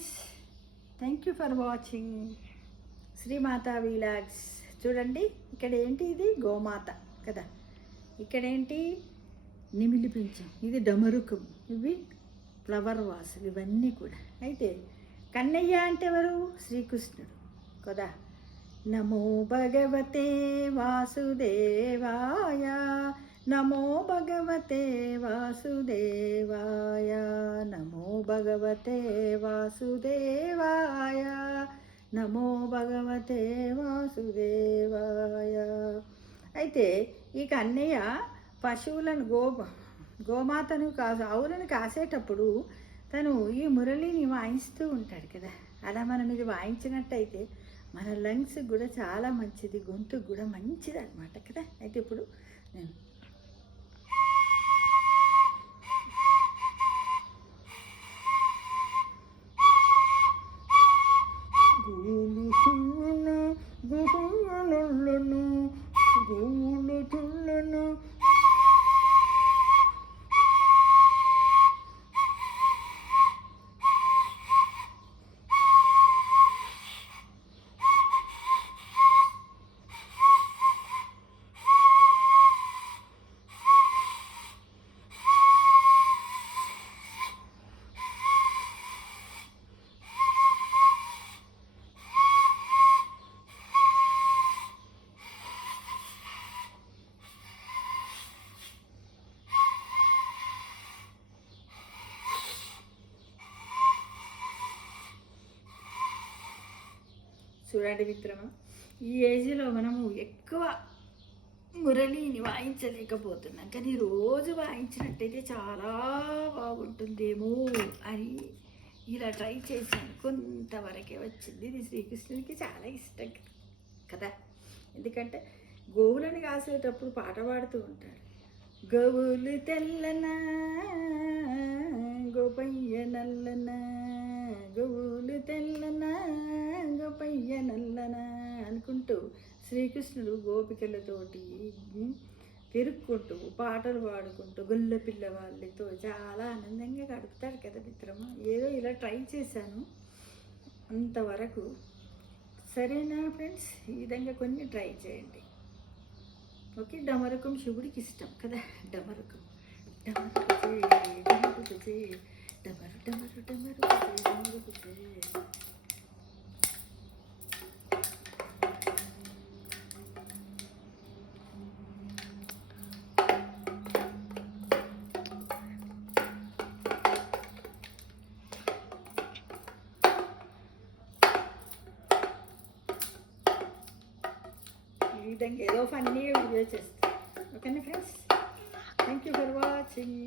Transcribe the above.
Friends, thank you for watching Srimata vlogs. చూడండి, ఇక్కడ ఏంటి, ఇది గోమాత కదా, ఇక్కడేంటి నిమిలి పింఛం, ఇది డమరుకం, ఇవి ఫ్లవర్ వాసులు, ఇవన్నీ కూడా. అయితే కన్నయ్య అంటే ఎవరు? శ్రీకృష్ణుడు కదా. నమో భగవతే వాసుదేవాయ, నమో భగవతే వాసుదేవాయ, నమో భగవతే వాసుదేవాయ, నమో భగవతే వాసుదేవాయ. అయితే ఈ కన్నయ్య పశువులను గోమాతను ఆవులను కాసేటప్పుడు తను ఈ మురళిని వాయిస్తూ ఉంటాడు కదా. అలా మనం ఇది వాయించినట్టయితే మన లంగ్స్ కూడా చాలా మంచిది, గొంతుకు కూడా మంచిది అనమాట కదా. అయితే ఇప్పుడు నేను చూడండి మిత్రమా, ఈ ఏజ్లో మనము ఎక్కువ మురళిని వాయించలేకపోతున్నాం, కానీ రోజు వాయించినట్టయితే చాలా బాగుంటుందేమో అని ఇలా ట్రై చేశాను. కొంతవరకే వచ్చింది. ఇది శ్రీకృష్ణునికి చాలా ఇష్టం కదా. ఎందుకంటే గోవులను కాసేటప్పుడు పాట పాడుతూ ఉంటాడు. గోవులు తెల్లనా గోపయ్య నల్లనా, గోవులు తెల్లనా గోపయ్య నల్లనా అనుకుంటూ శ్రీకృష్ణుడు గోపికలతోటి తిరుక్కుంటూ పాటలు పాడుకుంటూ గొల్ల పిల్లవాళ్ళతో చాలా ఆనందంగా గడుపుతాడు కదా మిత్రమా. ఏదో ఇలా ట్రై చేశాను అంతవరకు. సరేనా ఫ్రెండ్స్, ఈ విధంగా కొన్ని ట్రై చేయండి. ఓకే. డమరుకం శివుడికి ఇష్టం కదా. డమరుకం డమరుకు డమరుకు డమరు డమరు డమరు డమరుకు. ఈ విధంగా ఏదో ఫన్నీగా వీడియో చేస్తాను. ఓకేనా friends, thank you for watching.